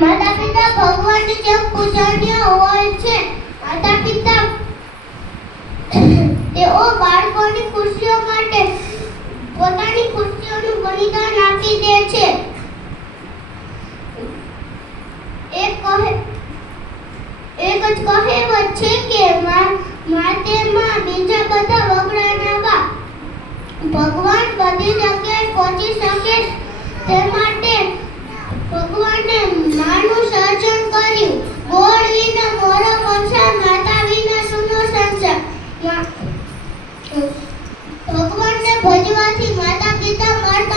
માતા પિતા ભગવાનની જેમ પૂજનીય હોય છે. માતા પિતા તેઓ બાળકોની ખુશીઓ માટે પોતાની ખુશીઓનું બલિદાન આપી દે છે. એક જ કહેવત છે કે માતેમાં બીજા બધા વગડાના બા. ભગવાન બધી જગ્યાએ પહોંચી શકે તે માટે ભગવાને માનું સર્જન કર્યું. ગોળ વિના મોરો પંચાર, માતા વિના સુનો સંસાર. ભગવાનને ભજવાથી માતા પિતા મળતા